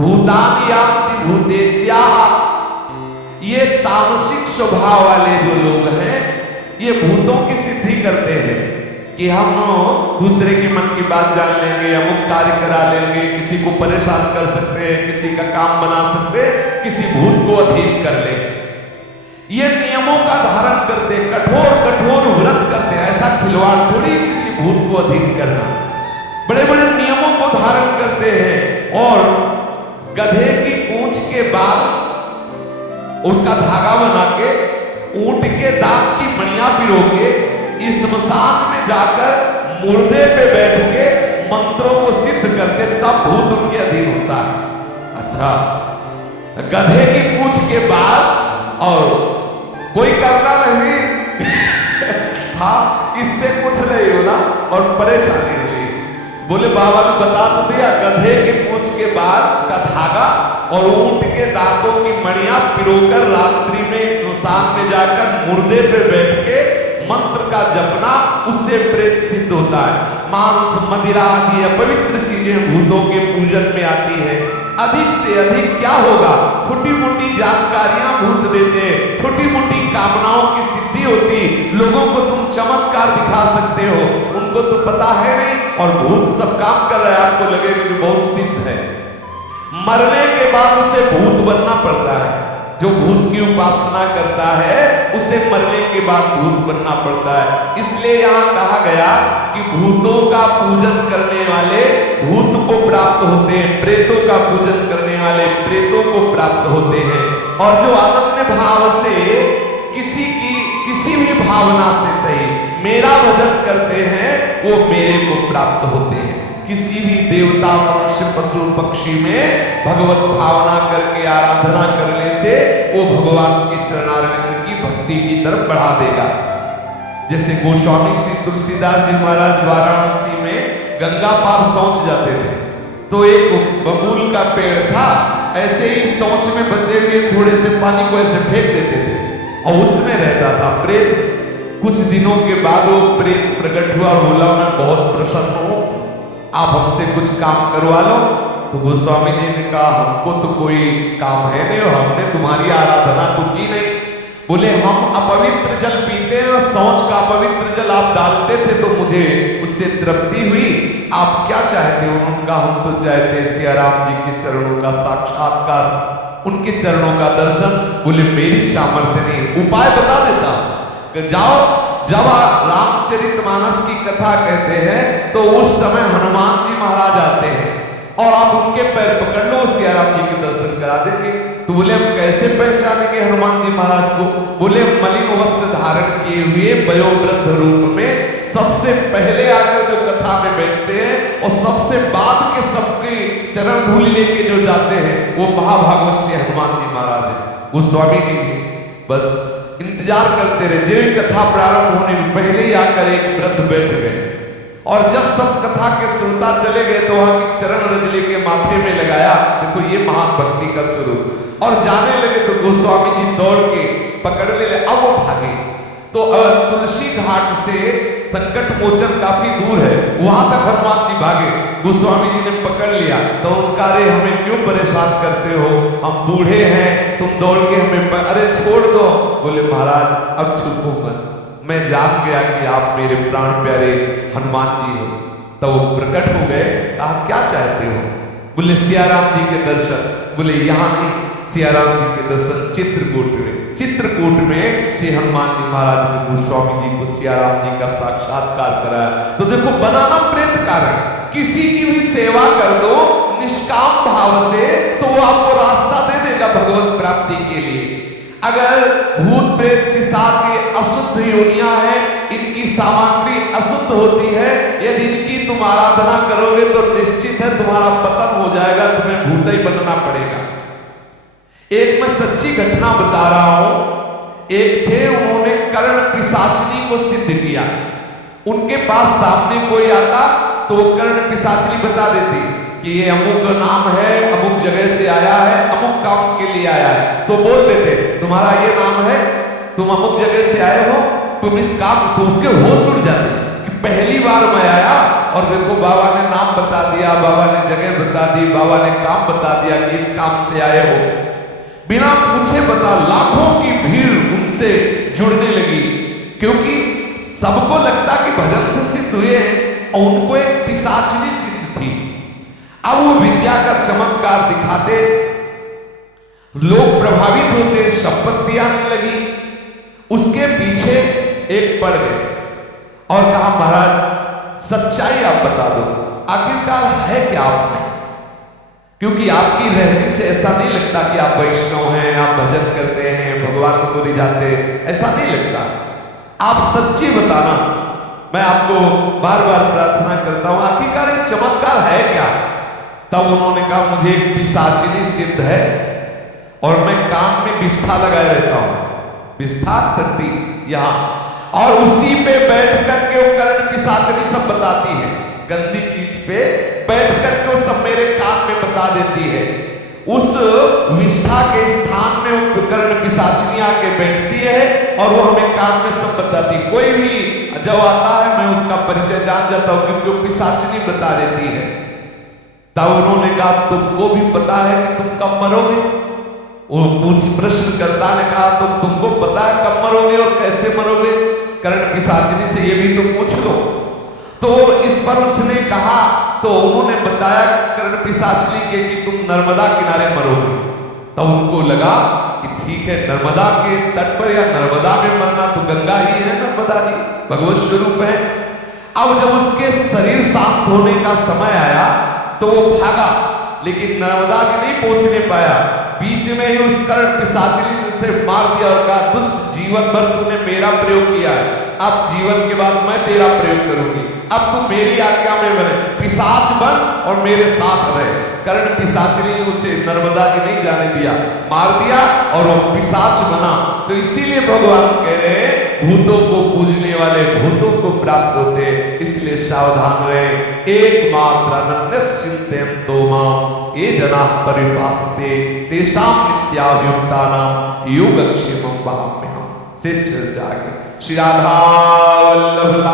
भूतानि यान्ति भूतेत्याः। ये तामसिक स्वभाव वाले जो लोग हैं ये भूतों की सिद्धि करते हैं कि हम दूसरे के मन की बात जान लेंगे, अमुक कार्य करा लेंगे, किसी को परेशान कर सकते हैं, किसी का काम बना सकते हैं, किसी भूत को अधीन कर लेंगे। ये नियमों का धारण करते, कठोर कठोर व्रत करते। ऐसा खिलवाड़ थोड़ी किसी भूत को अधीन करना। बड़े बड़े नियमों को धारण करते हैं और गधे की पूंछ के बाद उसका धागा बना के, ऊंट के दांत की मणियां पिरो के इस स्मशान में जाकर मुर्दे पे बैठ के मंत्रों को सिद्ध करते, तब भूत उनके अधीन होता है। अच्छा, गधे की पूंछ के बाद और कोई करना नहीं हाँ, इससे कुछ नहीं होना और परेशानी हुई। बोले बाबा ने बता तो दिया, गधे की पूंछ के बाद का धागा और ऊंट के दांतों की मणियां पिरोकर रात्रि में स्मशान में जाकर मुर्दे पे बैठ के मंत्र का जपना, उससे प्रेत सिद्ध होता है। मांस मदिरा आदि अपवित्र चीजें भूतों के पूजन में आती है। अधिक से अधिक क्या होगा, छोटी मोटी जानकारियां भूत देते हैं, छोटी मोटी कामनाओं की सिद्धि होती। लोगों को तुम चमत्कार दिखा सकते हो, उनको तो पता है नहीं, और भूत सब काम कर रहा है, आपको लगेगा कि बहुत सिद्ध है। मरने के बाद उसे भूत बनना पड़ता है। जो भूत की उपासना करता है उसे मरने के बाद भूत बनना पड़ता है। इसलिए यहां कहा गया कि भूतों का पूजन करने वाले भूत को प्राप्त होते हैं, प्रेतों का पूजन करने वाले प्रेतों को प्राप्त होते हैं। और जो अनन्य भाव से किसी भी भावना से सही मेरा भजन करते हैं वो मेरे को प्राप्त होते हैं। किसी भी देवता मनुष्य पशु पक्षी में भगवत भावना करके आराधना करने से वो भगवान के चरणारविंद की भक्ति की तरफ बढ़ा देगा। जैसे गोस्वामी श्री तुलसीदास जी महाराज वाराणसी में गंगा पार सोच जाते थे, तो एक बबूल का पेड़ था, ऐसे ही सोच में बचे हुए थोड़े से पानी को ऐसे फेंक देते थे और उसमें रहता था प्रेत। कुछ दिनों के बाद वो प्रेत प्रकट हुआ और बोला मैं बहुत प्रसन्न हूं, आप हमसे कुछ काम करवा लो। तो गोस्वामी जी ने कहा हमको तो कोई काम है नहीं और हमने तुम्हारी आराधना तो की नहीं। बोले हम अपवित्र जल पीते हैं और शौच का अपवित्र जल आप डालते थे तो मुझे उससे तृप्ति हुई, आप क्या चाहते हो? उन्होंने कहा हम तो चाहते हैं सिया राम जी के चरणों का साक्षात्कार, उनके चरणों का दर्शन। बोले मेरी सामर्थ्य नहीं, उपाय बता देता कि जाओ, जब रामचरितमानस की कथा कहते हैं तो उस समय हनुमान जी महाराज आते हैं और आप उनके पैर पकड़ लो, सिया राम जी के दर्शन करा देंगे। तो बोले हम कैसे पहचानेंगे हनुमान जी महाराज को? बोले मलिन वस्त्र धारण किए हुए वयोवृद्ध रूप में सबसे पहले आकर जो कथा में बैठते हैं और सबसे बाद के सबके चरण धूल लेके जो जाते हैं वो महाभागवत श्री हनुमान जी महाराज है। गोस्वामी जी बस इंतजार करते रहे, जब कथा प्रारंभ होने में पहले ही आकर एक वृद्ध बैठ गए और जब सब कथा के श्रोता चले गए तो वहां की चरण रज लेके माथे में लगाया, देखो ये महान भक्ति का स्वरूप। और जाने लगे तो गोस्वामी जी दौड़ के पकड़ने लगे, अब वो भागे। तो तुलसी घाट से संकट मोचन काफी दूर है, वहां तक हनुमान जी भागे। गोस्वामी जी ने पकड़ लिया तो उनका अरे हमें क्यों परेशान करते हो, हम बूढ़े हैं, तुम दौड़ के हमें अरे छोड़ दो। बोले महाराज अब चुप हो मत, मैं जान गया कि आप मेरे प्राण प्यारे हनुमान जी हो। तो वो प्रकट हो गए, कहा क्या चाहते हो? बोले सिया राम जी के दर्शन। बोले यहाँ नहीं, सिया राम जी के दर्शन चित्रकूट में। चित्रकूट में श्री हनुमान जी महाराज ने गोस्वामी जी को सिया राम जी का साक्षात्कार कराया। तो देखो बनाना प्रेत कारण, किसी की भी सेवा कर दो निष्काम भाव से तो वो आपको रास्ता दे देगा भगवत प्राप्ति के लिए। अगर भूत प्रेत पिशाच ये अशुद्ध योनियां हैं, इनकी सामग्री अशुद्ध होती है, यदि इनकी तुम आराधना करोगे तो निश्चित है तुम्हारा पतन हो जाएगा, तुम्हें भूत ही बनना पड़ेगा। एक मैं सच्ची घटना बता रहा हूं। एक थे, उन्होंने कर्ण पिशाचनी को सिद्ध किया। उनके पास सामने कोई आता तो वो कर्ण पिशाचनी बता देती कि ये अमुक नाम है, अमुक जगह से आया है, अमुक काम के लिए आया है। तो बोल देते तुम्हारा ये नाम है, तुम अमुक जगह से आए हो, तुम इस काम, तो उसके होश उड़ जाते कि पहली बार मैं आया और देखो बाबा ने नाम बता दिया, बाबा ने जगह बता दी, बाबा ने काम बता दिया कि इस काम से आए हो। बिना पूछे बता लाखों की भीड़ उनसे जुड़ने लगी, क्योंकि सबको लगता कि भजन से सिद्ध हुए और उनको एक पिशाचिनी सिद्ध थी। अब वो विद्या का चमत्कार दिखाते, लोग प्रभावित होते, संपत्ति आने लगी। उसके पीछे एक पड़ गए और कहा महाराज सच्चाई आप बता दो, आखिरकार है क्या आप में? क्योंकि आपकी रहने से ऐसा नहीं लगता कि आप वैष्णव हैं, आप भजन करते हैं, भगवान को रिझाते हैं, ऐसा नहीं लगता। आप सच्ची बताना, मैं आपको बार बार प्रार्थना करता हूं, आखिरकार एक चमत्कार है क्या? तब उन्होंने कहा मुझे एक पिशाचिनी सिद्ध है और मैं कान में बिष्ठा लगाए रहता हूं, बिष्ठा टट्टी यहां, और उसी पे बैठ करके वो करण पिशाचिनी सब बताती है, गंदी चीज पे बैठ करके वो सब मेरे कान में बता देती है। उस विष्ठा के स्थान में वो करण पिशाचिनी आके बैठती है और वो हमें कान में सब बताती। कोई भी जब आता है मैं उसका परिचय जान जाता हूं, क्योंकि वो पिशाचिनी बता देती है। तब उन्होंने कहा तुमको भी पता है कि तुम कब मरोगे? वो प्रश्नकर्ता ने कहा तुमको पता है कब मरोगे और कैसे मरोगे? करण पिशाचिनी से ये भी तो पूछ लो। तो इस पर उसने कहा, तो उन्होंने बताया करण पिशाचिनी के कि तुम नर्मदा किनारे मरोगे। तब उनको लगा कि ठीक है, नर्मदा के तट पर या नर्मदा में मरना, तो गंगा ही है, नर्मदा जी भगवत स्वरूप है। अब जब उसके शरीर शांत होने का समय आया तो वो भागा, लेकिन नर्मदा के नहीं पहुंचने पाया। बीच में ही उस करण पिशाचिनी ने उसे मार दिया और कहा दुष्ट, जीवन भर तूने मेरा प्रयोग किया है, अब जीवन के बाद मैं तेरा प्रयोग करूंगी, अब तू मेरी आज्ञा में बने, पिशाच बन और मेरे साथ रहे। करण पिशाचिनी ने उसे नर्मदा के नहीं जाने दिया, मार दिया और वो पिशाच बना। तो इसीलिए भगवान कह रहे हैं भूतों को पूजने वाले भूतों को प्राप्त होते, इसलिए सावधान रहे। एकमात्र अनन्यश्चिन्तयन्तो मां ये जनाः परिभाषते तेषां नित्याभियुक्तानां योगक्षेमं वहाम्यहम्। शेष चर्चा आगे। श्री राधा वल्लभ